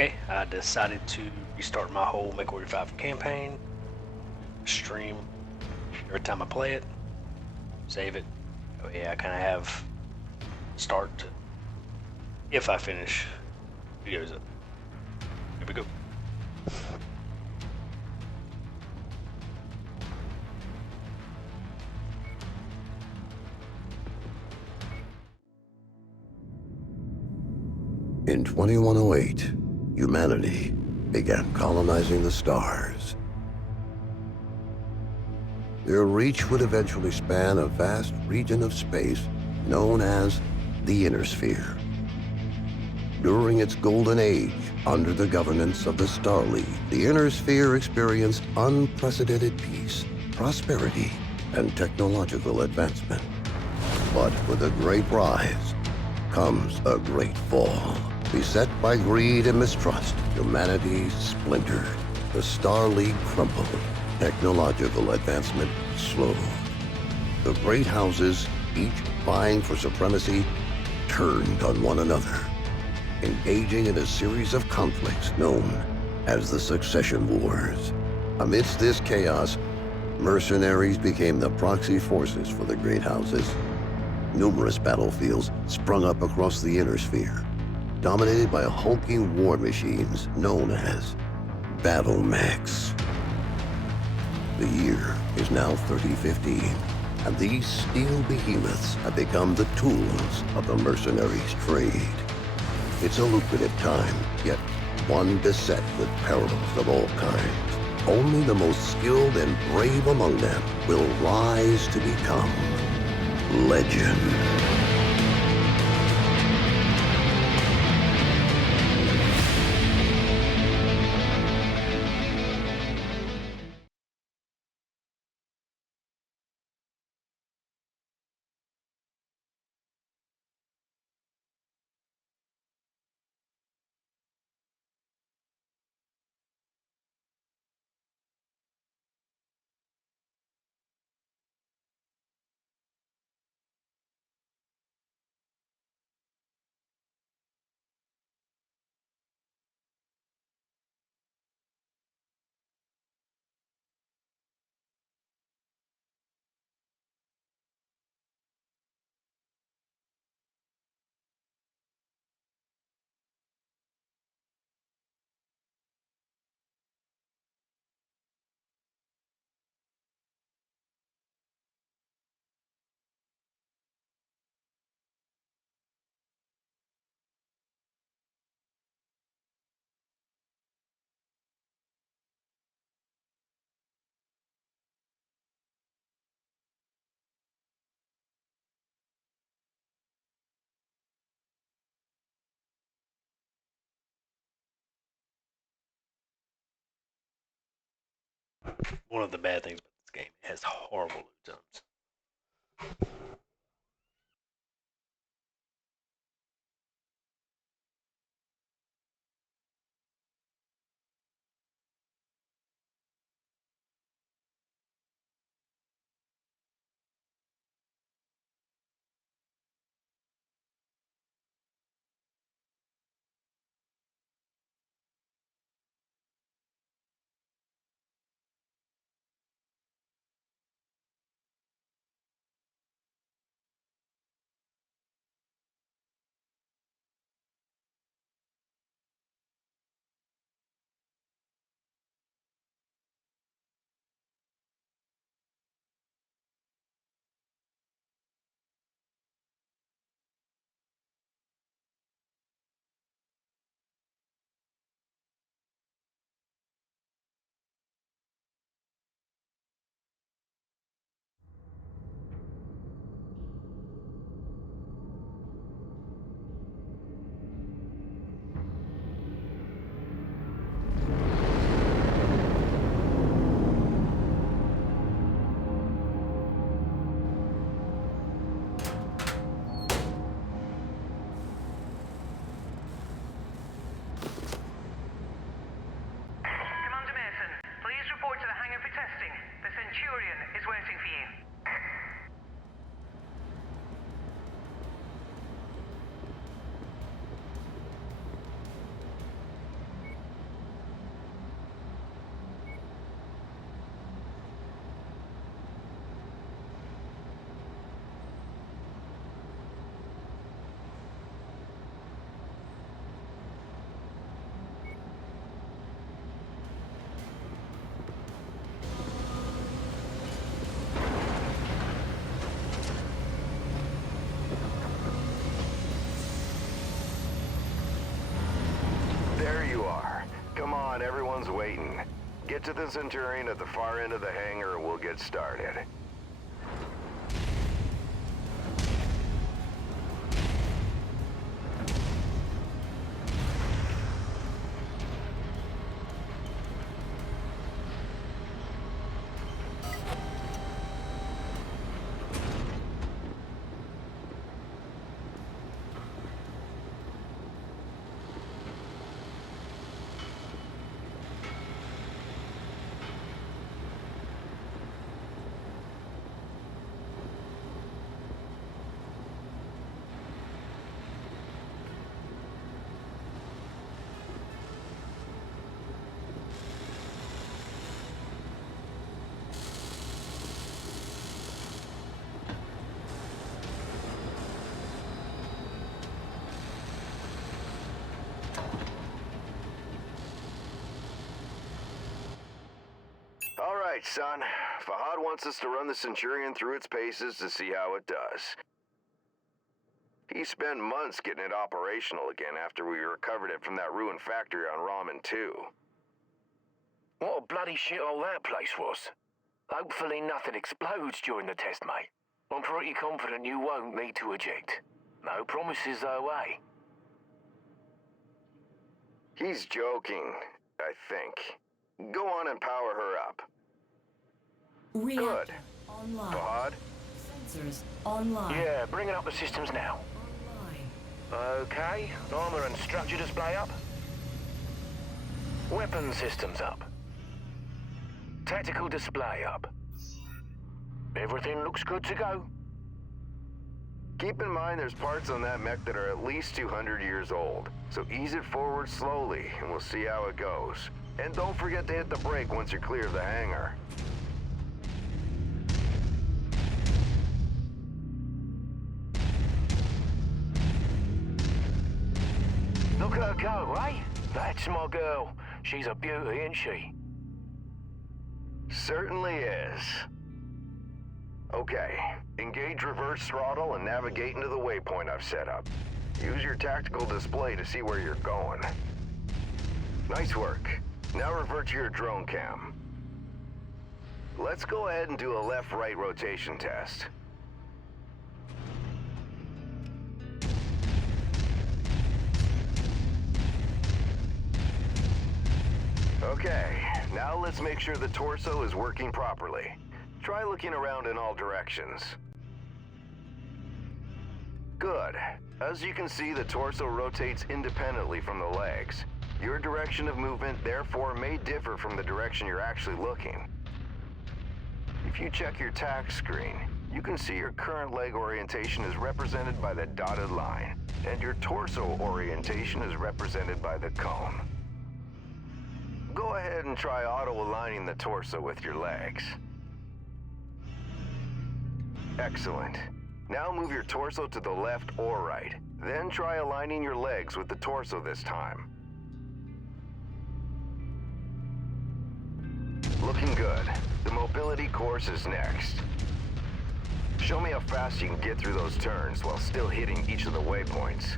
Okay, I decided to restart my whole MW5 campaign. Stream every time I play it. Save it. Oh yeah, I kind of have start to, if I finish videos up. Here we go. In 2108, humanity began colonizing the stars. Their reach would eventually span a vast region of space known as the Inner Sphere. During its golden age, under the governance of the Star League, the Inner Sphere experienced unprecedented peace, prosperity, and technological advancement. But with a great rise comes a great fall. Beset by greed and mistrust, humanity splintered. The Star League crumbled. Technological advancement slowed. The great houses, each vying for supremacy, turned on one another, engaging in a series of conflicts known as the Succession Wars. Amidst this chaos, mercenaries became the proxy forces for the great houses. Numerous battlefields sprung up across the Inner Sphere, dominated by hulking war machines known as battle mechs. The year is now 3015, and these steel behemoths have become the tools of the mercenaries' trade. It's a lucrative time, yet one beset with perils of all kinds. Only the most skilled and brave among them will rise to become legend. One of the bad things about this game, it has horrible loot zones. Get to the Centurion at the far end of the hangar and we'll get started. All right, son. Fahad wants us to run the Centurion through its paces to see how it does. He spent months getting it operational again after we recovered it from that ruined factory on Ramen 2. What a bloody shithole that place was. Hopefully nothing explodes during the test, mate. I'm pretty confident you won't need to eject. No promises though, eh? He's joking, I think. Go on and power her up. Reactor online. Fahad? Sensors online. Yeah, bringing up the systems now. Online. Okay, armor and structure display up. Weapon systems up. Tactical display up. Everything looks good to go. Keep in mind there's parts on that mech that are at least 200 years old, so ease it forward slowly and we'll see how it goes. And don't forget to hit the brake once you're clear of the hangar. Look at her go, eh? That's my girl. She's a beauty, isn't she? Certainly is. Okay, engage reverse throttle and navigate into the waypoint I've set up. Use your tactical display to see where you're going. Nice work. Now revert to your drone cam. Let's go ahead and do a left-right rotation test. Okay, now let's make sure the torso is working properly. Try looking around in all directions. Good. As you can see, the torso rotates independently from the legs. Your direction of movement, therefore, may differ from the direction you're actually looking. If you check your tack screen, you can see your current leg orientation is represented by the dotted line, and your torso orientation is represented by the cone. Go ahead and try auto-aligning the torso with your legs. Excellent. Now move your torso to the left or right. Then try aligning your legs with the torso this time. Looking good. The mobility course is next. Show me how fast you can get through those turns while still hitting each of the waypoints.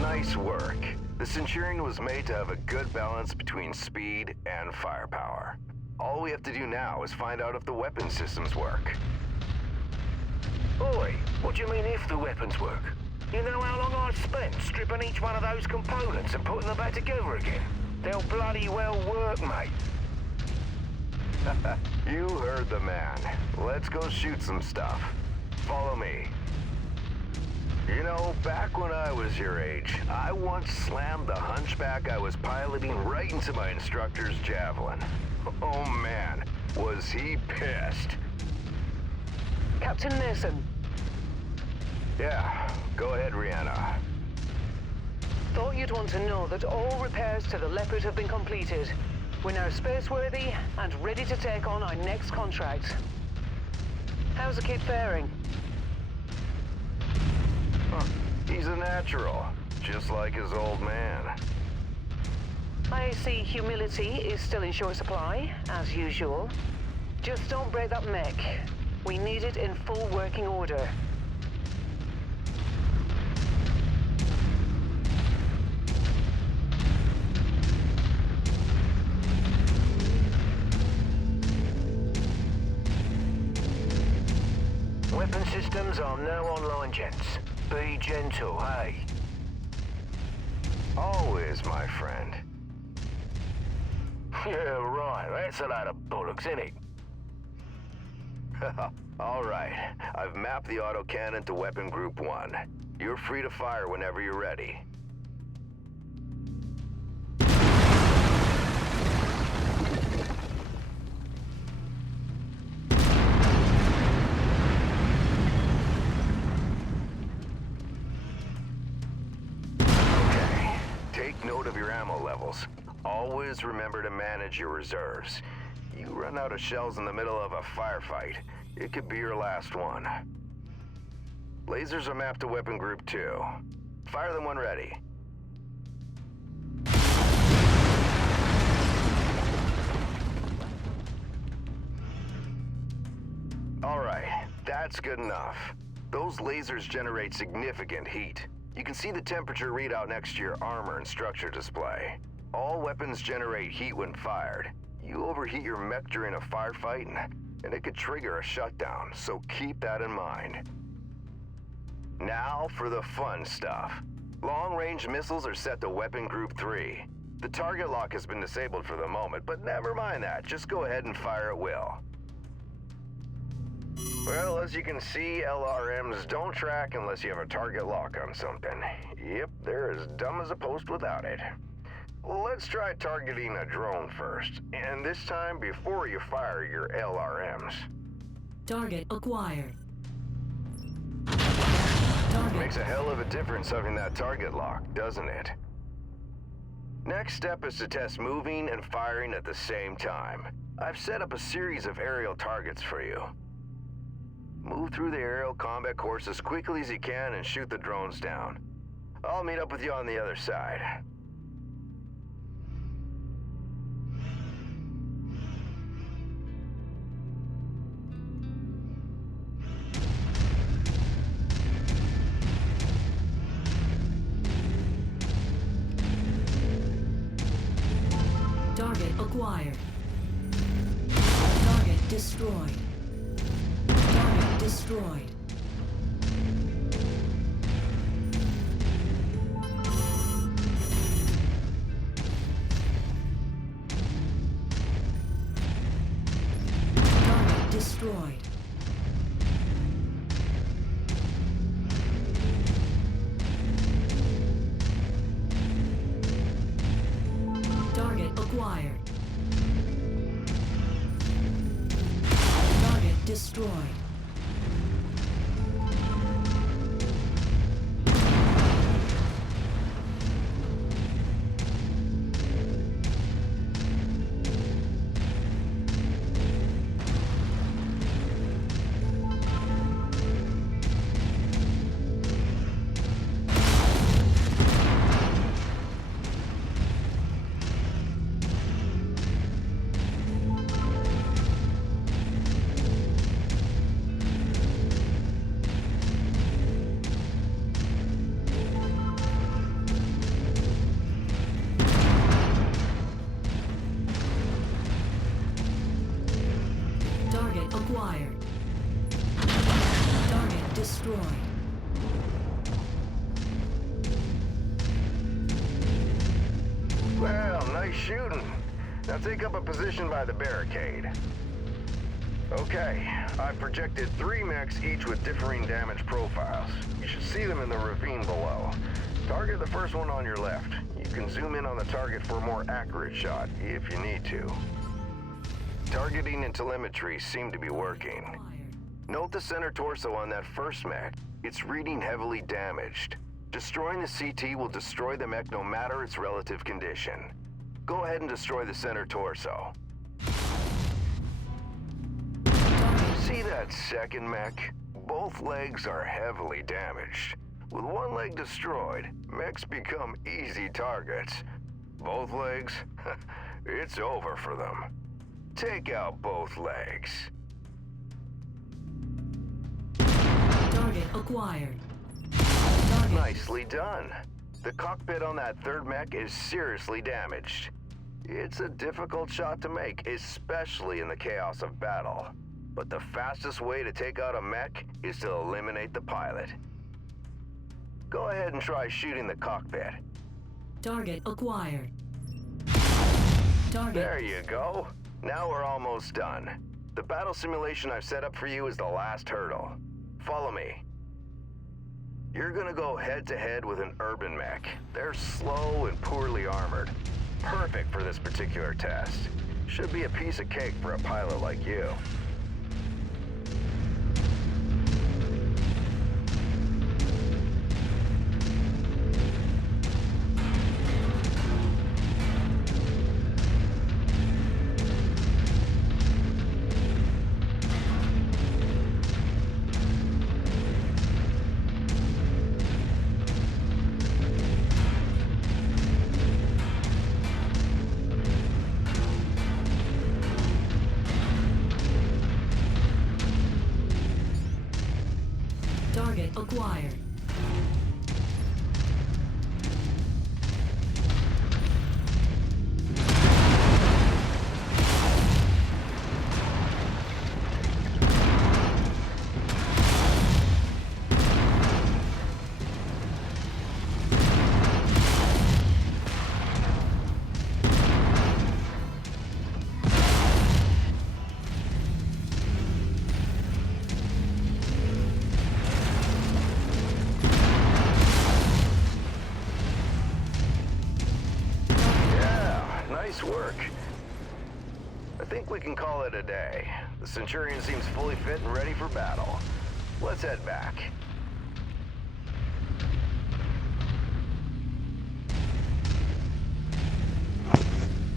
Nice work. The Centurion was made to have a good balance between speed and firepower. All we have to do now is find out if the weapon systems work. Oi, what do you mean if the weapons work? You know how long I've spent stripping each one of those components and putting them back together again? They'll bloody well work, mate. You heard the man. Let's go shoot some stuff. Follow me. You know, back when I was your age, I once slammed the hunchback I was piloting right into my instructor's javelin. Oh man, was he pissed. Captain Nelson. Yeah, Go ahead, Rihanna. Thought you'd want to know that all repairs to the Leopard have been completed. We're now space-worthy and ready to take on our next contract. How's the kid faring? Huh. He's a natural, just like his old man. I see humility is still in short supply, as usual. Just don't break that mech. We need it in full working order. Weapon systems are now online, gents. Be gentle, hey? Always, my friend. Yeah, right. That's a load of bollocks, innit? All right. I've mapped the autocannon to Weapon Group 1. You're free to fire whenever you're ready. Okay. Take note of your ammo levels. Always remember to manage your reserves. You run out of shells in the middle of a firefight, it could be your last one. Lasers are mapped to Weapon Group 2. Fire them when ready. All right, that's good enough. Those lasers generate significant heat. You can see the temperature readout next to your armor and structure display. All weapons generate heat when fired. You overheat your mech during a firefight, and it could trigger a shutdown, so keep that in mind. Now for the fun stuff. Long-range missiles are set to Weapon Group 3. The target lock has been disabled for the moment, but never mind that. Just go ahead and fire at will. Well, as you can see, LRMs don't track unless you have a target lock on something. Yep, they're as dumb as a post without it. Let's try targeting a drone first, and this time before you fire your LRMs. Target acquired. Makes a hell of a difference having that target lock, doesn't it? Next step is to test moving and firing at the same time. I've set up a series of aerial targets for you. Move through the aerial combat course as quickly as you can and shoot the drones down. I'll meet up with you on the other side. Target acquired. Target destroyed. Target destroyed. Target destroyed. Target acquired. Target destroyed. Target acquired. Target destroyed. Well, nice shooting. Now take up a position by the barricade. Okay, I've projected 3 mechs, each with differing damage profiles. You should see them in the ravine below. Target the first one on your left. You can zoom in on the target for a more accurate shot, if you need to. Targeting and telemetry seem to be working. Note the center torso on that first mech. It's reading heavily damaged. Destroying the CT will destroy the mech no matter its relative condition. Go ahead and destroy the center torso. See that second mech? Both legs are heavily damaged. With one leg destroyed, mechs become easy targets. Both legs? It's over for them. Take out both legs. Target acquired. Target. Nicely done. The cockpit on that third mech is seriously damaged. It's a difficult shot to make, especially in the chaos of battle. But the fastest way to take out a mech is to eliminate the pilot. Go ahead and try shooting the cockpit. Target acquired. Target. There you go. Now we're almost done. The battle simulation I've set up for you is the last hurdle. Follow me. You're gonna go head-to-head with an urban mech. They're slow and poorly armored. Perfect for this particular test. Should be a piece of cake for a pilot like you. Target acquired. Nice work. I think we can call it a day. The Centurion seems fully fit and ready for battle. Let's head back.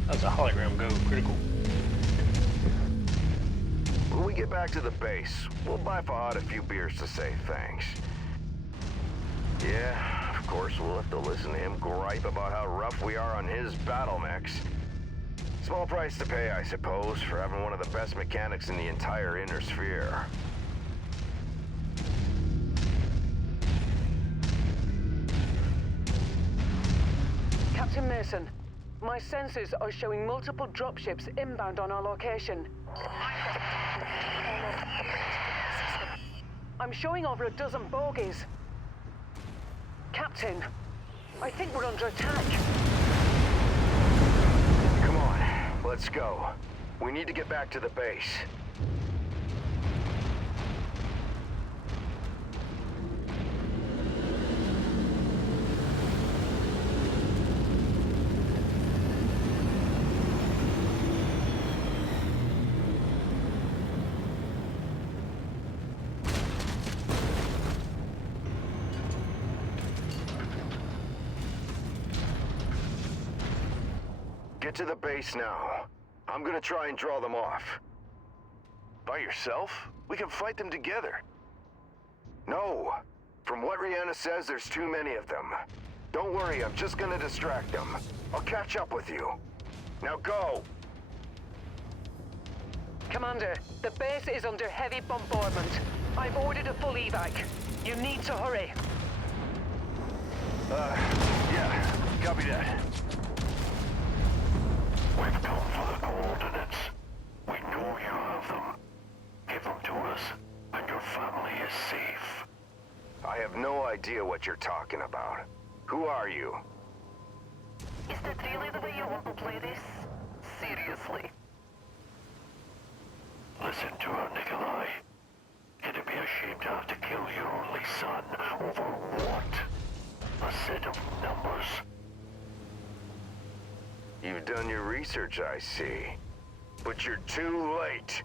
That was a hologram go critical. When we get back to the base, we'll buy Fahad a few beers to say thanks. Yeah, of course we'll have to listen to him gripe about how rough we are on his battle mechs. Small price to pay, I suppose, for having one of the best mechanics in the entire Inner Sphere. Captain Mason, my sensors are showing multiple dropships inbound on our location. I'm showing over a dozen bogies. Captain, I think we're under attack. Come on, let's go. We need to get back to the base. Get to the base now. I'm gonna try and draw them off. By yourself? We can fight them together. No. From what Rihanna says, there's too many of them. Don't worry, I'm just gonna distract them. I'll catch up with you. Now go! Commander, the base is under heavy bombardment. I've ordered a full evac. You need to hurry. Yeah. Copy that. We've come for the coordinates. We know you have them. Give them to us, and your family is safe. I have no idea what you're talking about. Who are you? Is that really the way you want to play this? Seriously? Listen to her, Nikolai. It'd be a shame to have to kill your only son over what? A set of numbers. You've done your research, I see. But you're too late.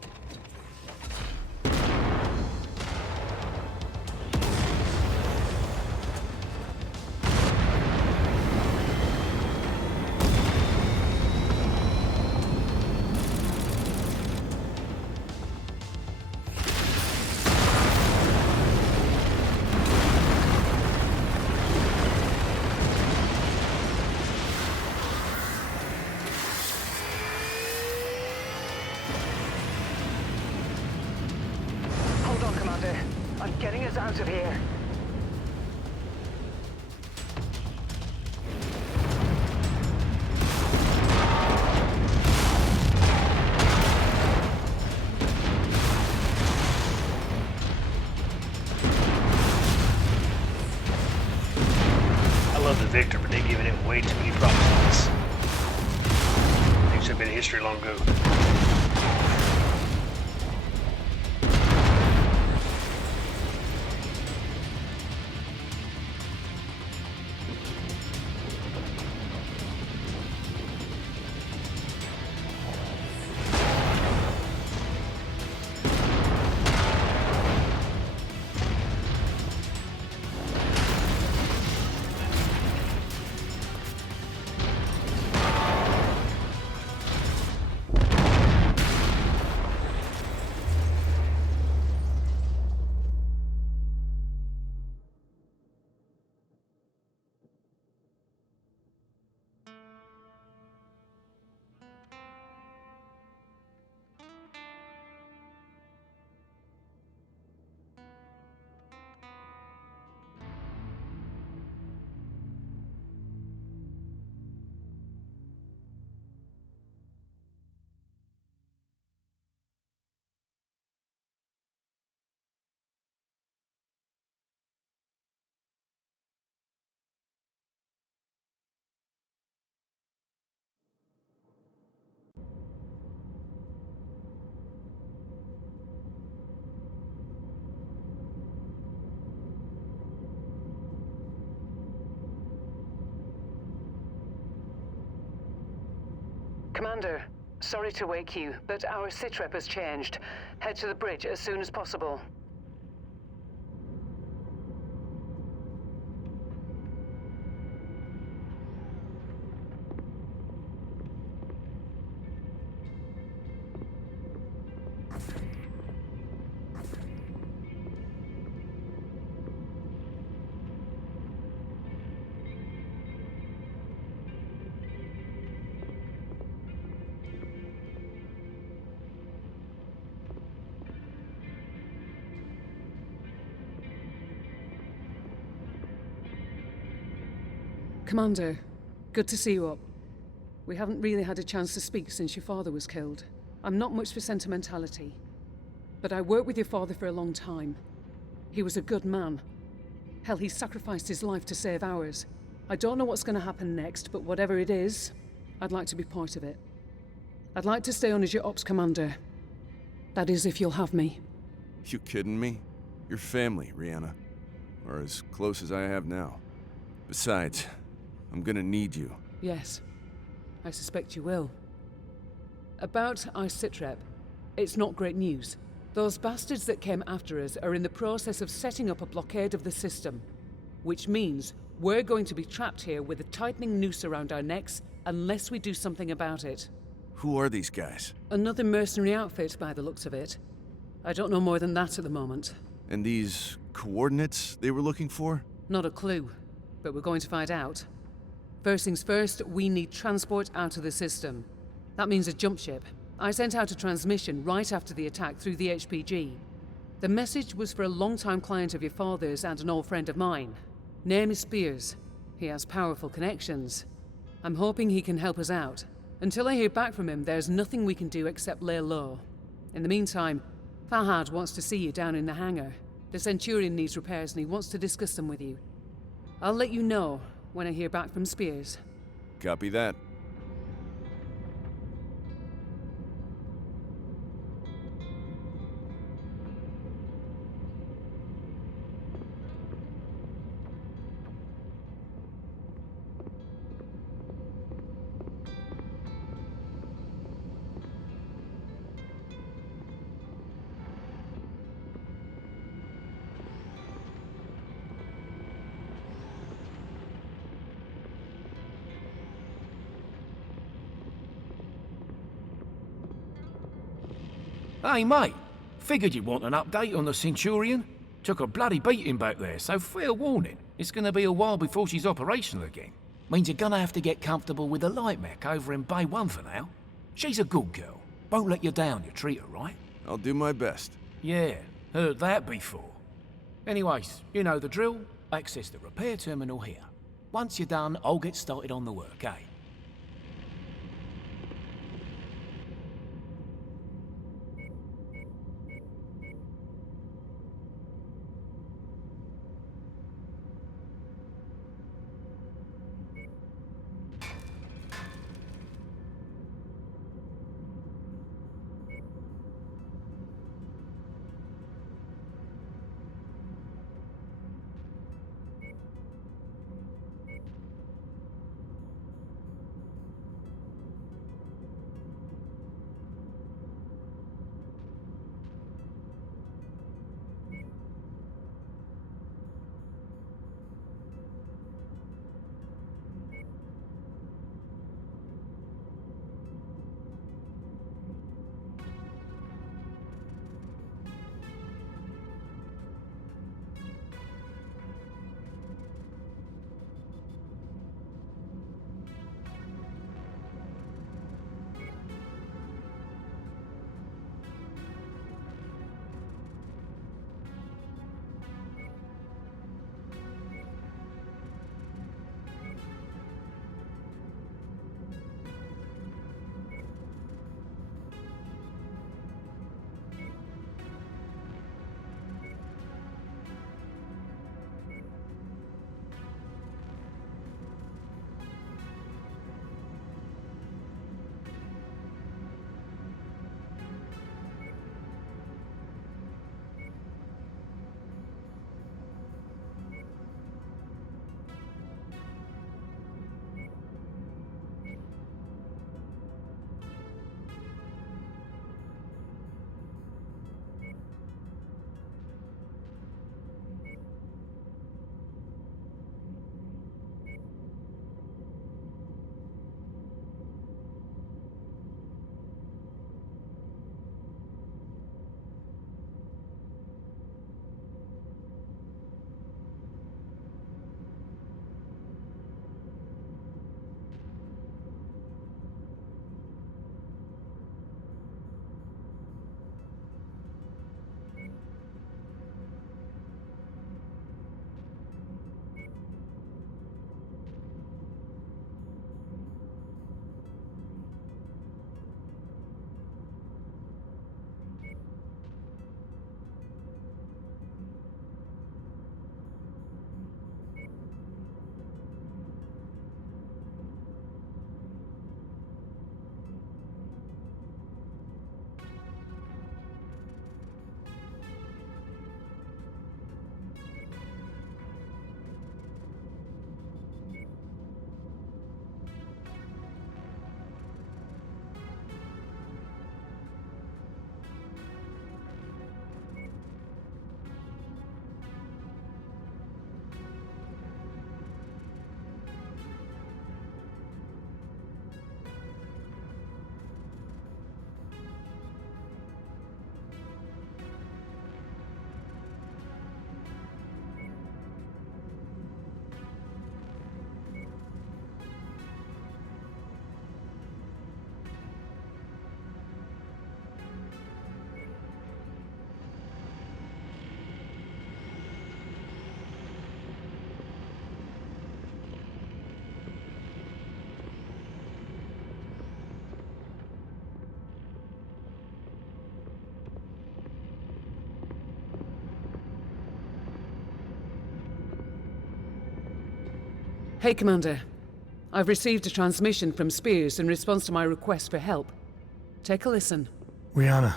love the Victor, but they're giving it way too many problems. Things have been history long ago. Commander, sorry to wake you, but our sitrep has changed. Head to the bridge as soon as possible. Commander, good to see you up. We haven't really had a chance to speak since your father was killed. I'm not much for sentimentality, but I worked with your father for a long time. He was a good man. Hell, he sacrificed his life to save ours. I don't know what's going to happen next, but whatever it is, I'd like to be part of it. I'd like to stay on as your ops commander. That is, if you'll have me. You kidding me? You're family, Rihanna. Or as close as I have now. Besides, I'm gonna need you. Yes, I suspect you will. About our sitrep, it's not great news. Those bastards that came after us are in the process of setting up a blockade of the system, which means we're going to be trapped here with a tightening noose around our necks unless we do something about it. Who are these guys? Another mercenary outfit by the looks of it. I don't know more than that at the moment. And these coordinates they were looking for? Not a clue, but we're going to find out. First things first, we need transport out of the system. That means a jump ship. I sent out a transmission right after the attack through the HPG. The message was for a long-time client of your father's and an old friend of mine. Name is Spears. He has powerful connections. I'm hoping he can help us out. Until I hear back from him, there's nothing we can do except lay low. In the meantime, Fahad wants to see you down in the hangar. The Centurion needs repairs and he wants to discuss them with you. I'll let you know when I hear back from Spears. Copy that. Hey, mate. Figured you'd want an update on the Centurion. Took a bloody beating back there, so fair warning. It's gonna be a while before she's operational again. Means you're gonna have to get comfortable with the light mech over in Bay 1 for now. She's a good girl. Won't let you down, you treat her right. I'll do my best. Yeah, heard that before. Anyways, you know the drill. Access the repair terminal here. Once you're done, I'll get started on the work, eh? Hey, Commander. I've received a transmission from Spears in response to my request for help. Take a listen. Rihanna,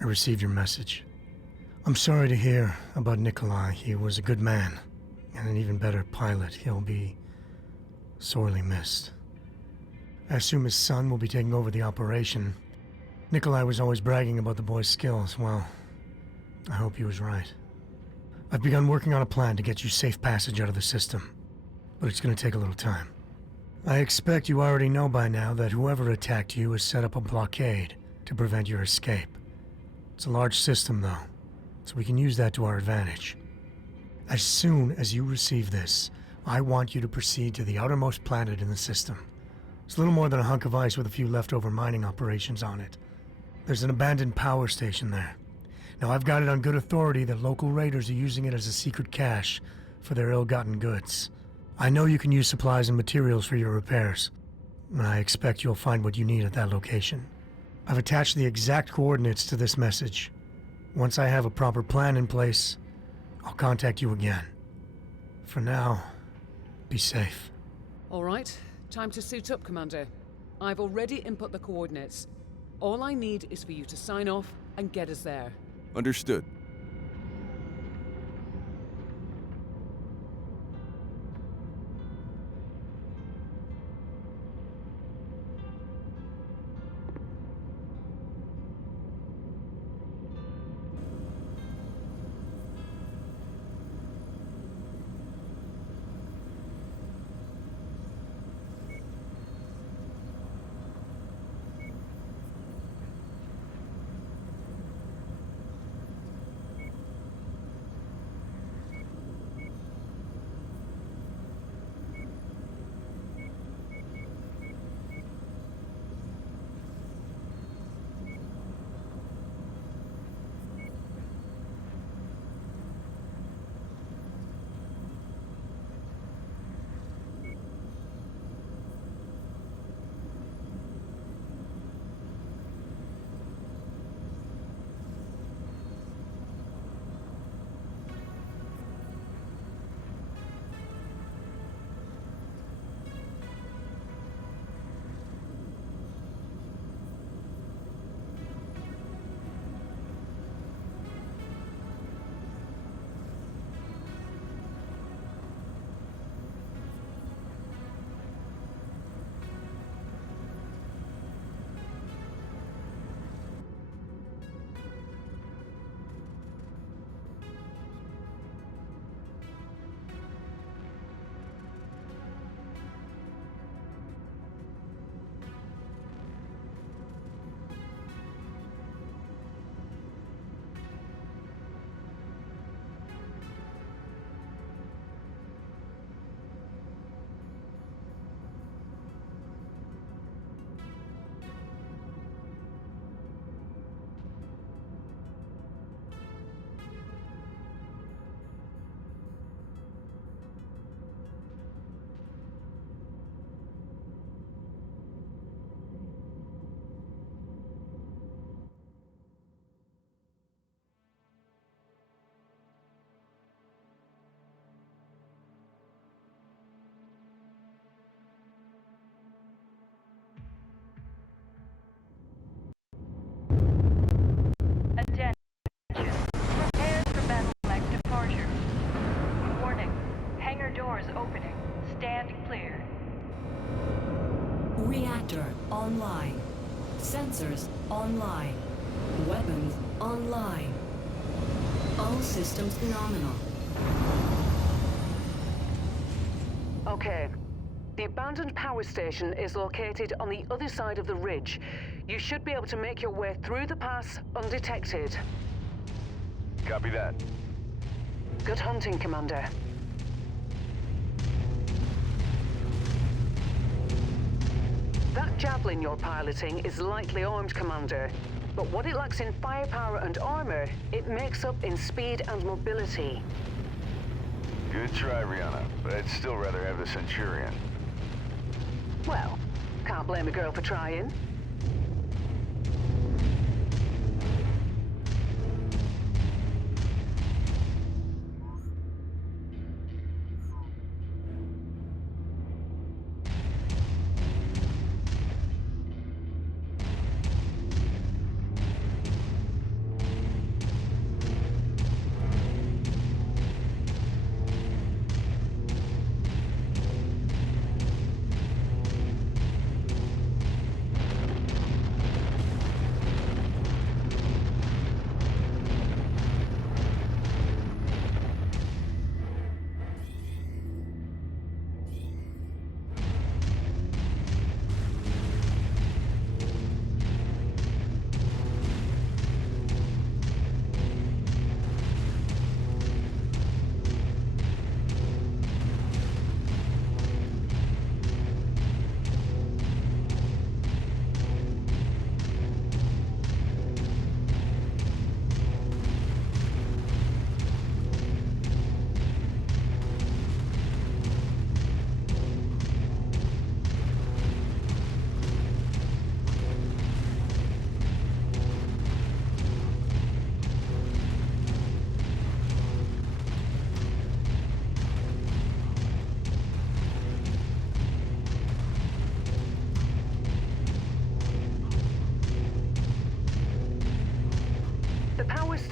I received your message. I'm sorry to hear about Nikolai. He was a good man, and an even better pilot. He'll be sorely missed. I assume his son will be taking over the operation. Nikolai was always bragging about the boy's skills. Well, I hope he was right. I've begun working on a plan to get you safe passage out of the system, but it's going to take a little time. I expect you already know by now that whoever attacked you has set up a blockade to prevent your escape. It's a large system, though, so we can use that to our advantage. As soon as you receive this, I want you to proceed to the outermost planet in the system. It's little more than a hunk of ice with a few leftover mining operations on it. There's an abandoned power station there. Now, I've got it on good authority that local raiders are using it as a secret cache for their ill-gotten goods. I know you can use supplies and materials for your repairs, and I expect you'll find what you need at that location. I've attached the exact coordinates to this message. Once I have a proper plan in place, I'll contact you again. For now, be safe. All right, time to suit up, Commander. I've already input the coordinates. All I need is for you to sign off and get us there. Understood. Attention. Prepare for battle flag departure. Warning. Hangar doors opening. Stand clear. Reactor online. Sensors online. Weapons online. All systems nominal. Okay. The abandoned power station is located on the other side of the ridge. You should be able to make your way through the pass undetected. Copy that. Good hunting, Commander. That javelin you're piloting is lightly armed, Commander. But what it lacks in firepower and armor, it makes up in speed and mobility. Good try, Rihanna, but I'd still rather have the Centurion. Well, can't blame a girl for trying.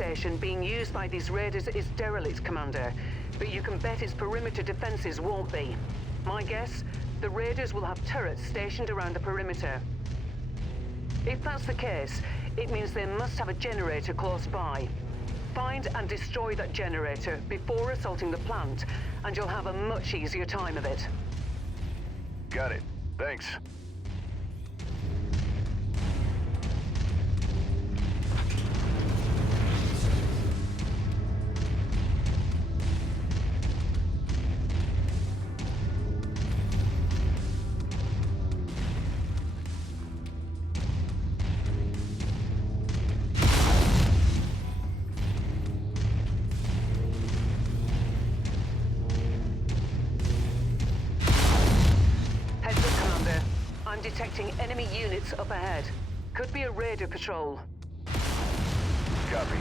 station being used by these raiders is derelict, Commander, but you can bet its perimeter defenses won't be. My guess, the raiders will have turrets stationed around the perimeter. If that's the case, it means they must have a generator close by. Find and destroy that generator before assaulting the plant, and you'll have a much easier time of it. Got it. Thanks. Detecting enemy units up ahead. Could be a raider patrol. Copy.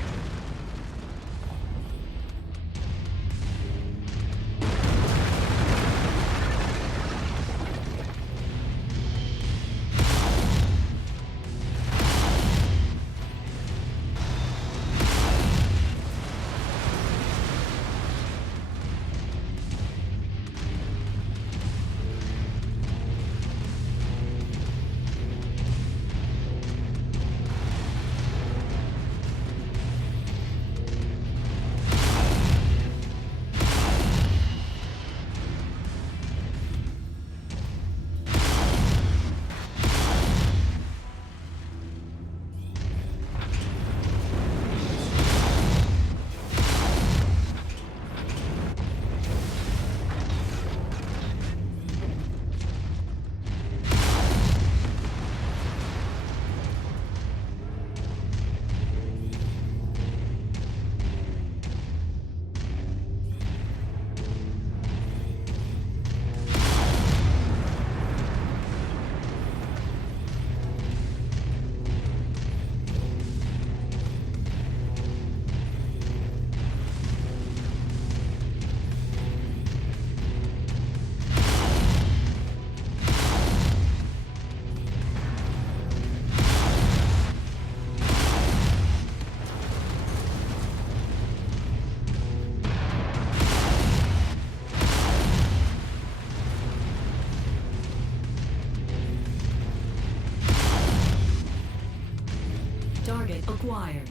Target acquired.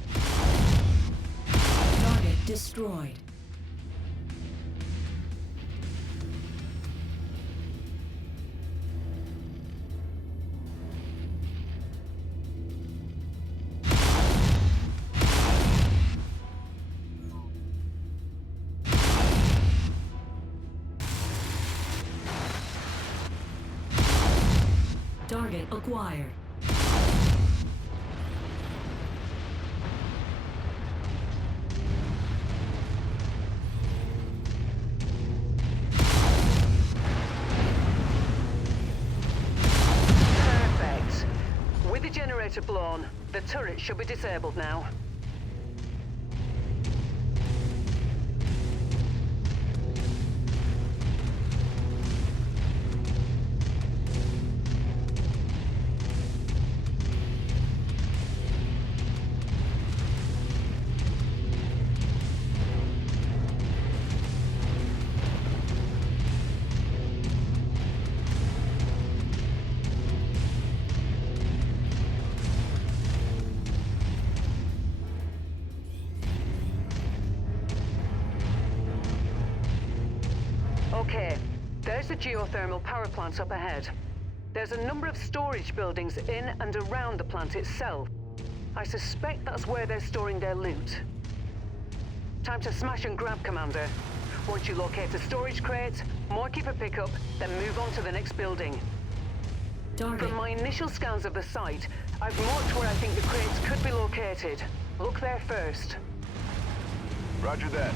Target destroyed. Target acquired. Generator blown. The turret should be disabled now. Okay, there's the geothermal power plant up ahead. There's a number of storage buildings in and around the plant itself. I suspect that's where they're storing their loot. Time to smash and grab, Commander. Once you locate the storage crate, mark it for pickup, then move on to the next building. Target. From my initial scans of the site, I've marked where I think the crates could be located. Look there first. Roger that.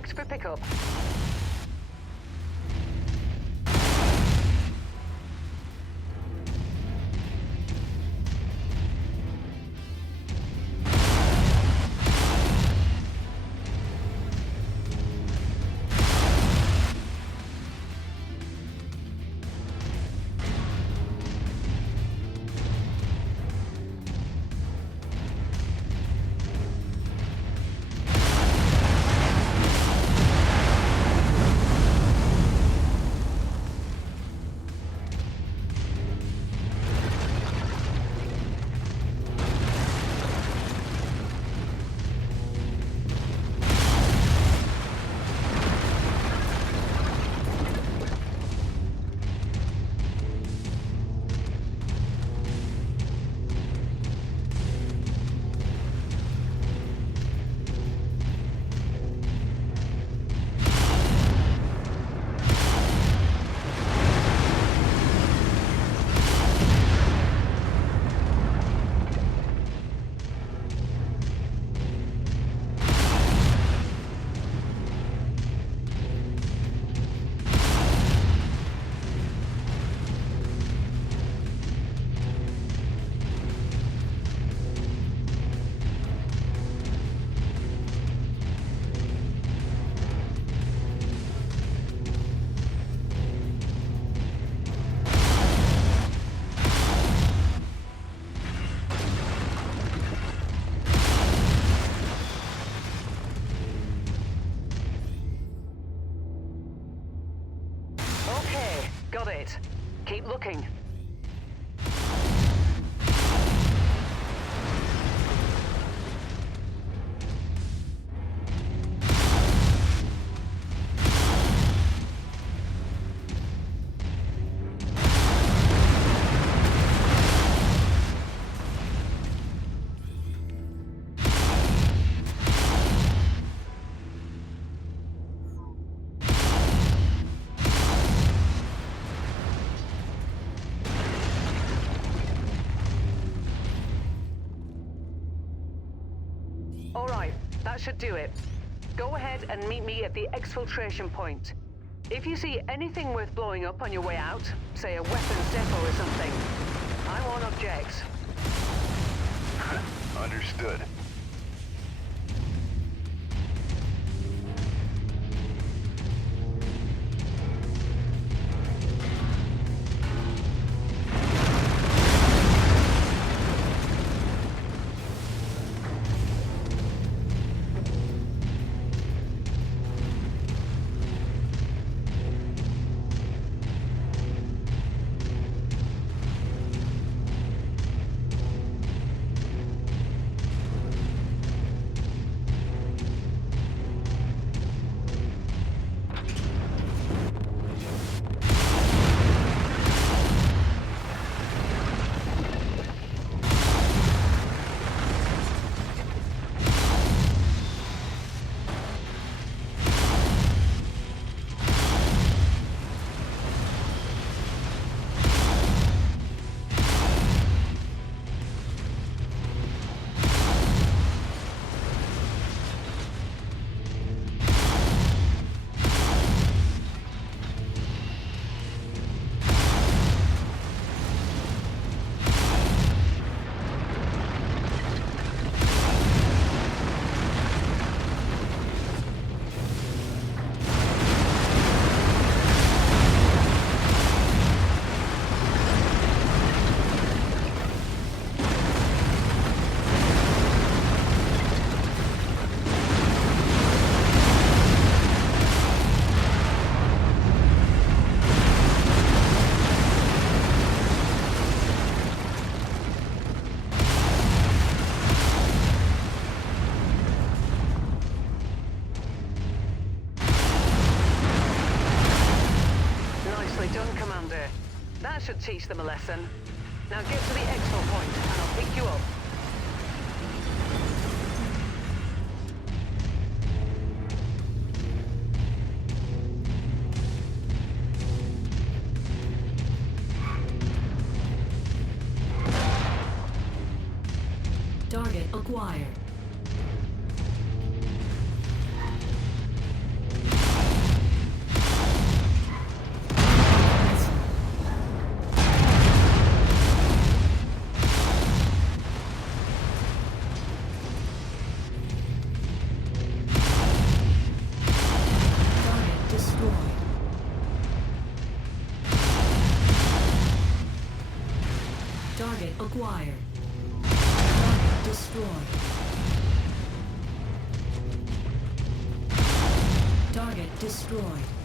Marked for pickup. Got it. Keep looking. All right, that should do it. Go ahead and meet me at the exfiltration point. If you see anything worth blowing up on your way out, say a weapons depot or something, I won't object. Understood. That should teach them a lesson. Now get to the exfil point and I'll pick you up. Target acquired. acquired. Target destroyed. Target destroyed.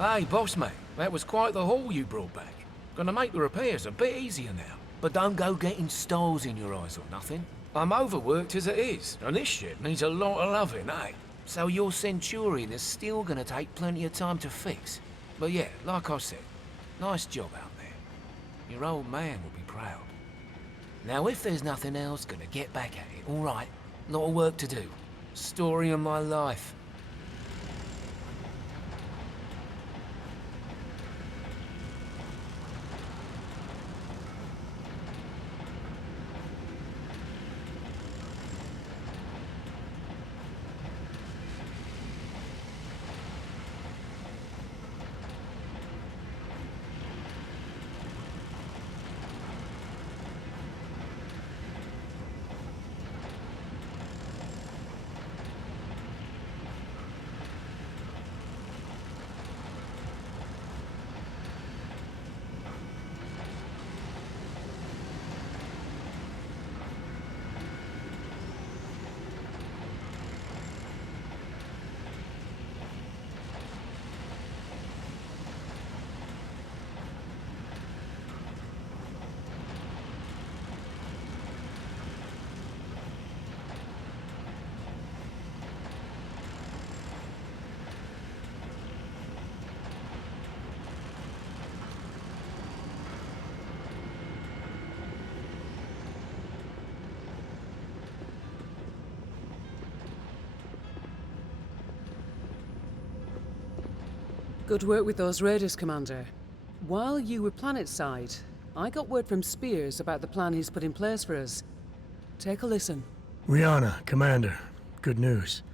Hey, boss mate, that was quite the haul you brought back. Gonna make the repairs a bit easier now. But don't go getting stars in your eyes or nothing. I'm overworked as it is, and this shit needs a lot of loving, eh? So your Centurion is still gonna take plenty of time to fix. But yeah, like I said, nice job out there. Your old man will be proud. Now if there's nothing else, gonna get back at it, alright? Lot of work to do. Story of my life. Good work with those raiders, Commander. While you were planetside, I got word from Spears about the plan he's put in place for us. Take a listen. Rihanna, Commander, good news.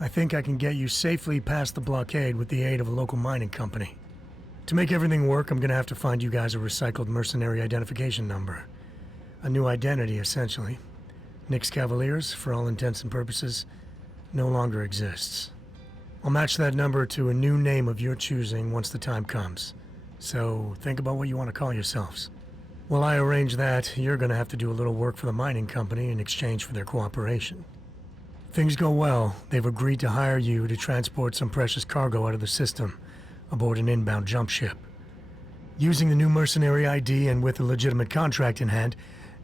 I think I can get you safely past the blockade with the aid of a local mining company. To make everything work, I'm gonna have to find you guys a recycled mercenary identification number. A new identity, essentially. Nyx Cavaliers, for all intents and purposes, no longer exists. I'll match that number to a new name of your choosing once the time comes. So think about what you want to call yourselves. While I arrange that, you're gonna have to do a little work for the mining company in exchange for their cooperation. If things go well, they've agreed to hire you to transport some precious cargo out of the system aboard an inbound jump ship. Using the new mercenary ID and with a legitimate contract in hand,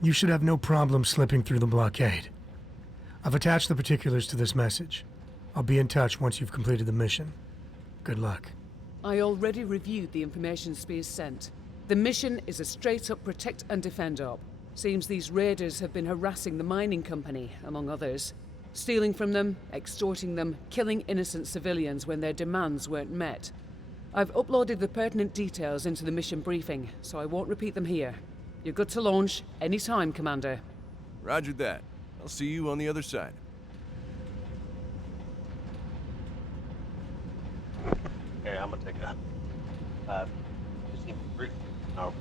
you should have no problem slipping through the blockade. I've attached the particulars to this message. I'll be in touch once you've completed the mission. Good luck. I already reviewed the information Spears sent. The mission is a straight-up protect and defend op. Seems these raiders have been harassing the mining company, among others. Stealing from them, extorting them, killing innocent civilians when their demands weren't met. I've uploaded the pertinent details into the mission briefing, so I won't repeat them here. You're good to launch anytime, Commander. Roger that. I'll see you on the other side. Okay, I'm gonna take a 15 break. I'll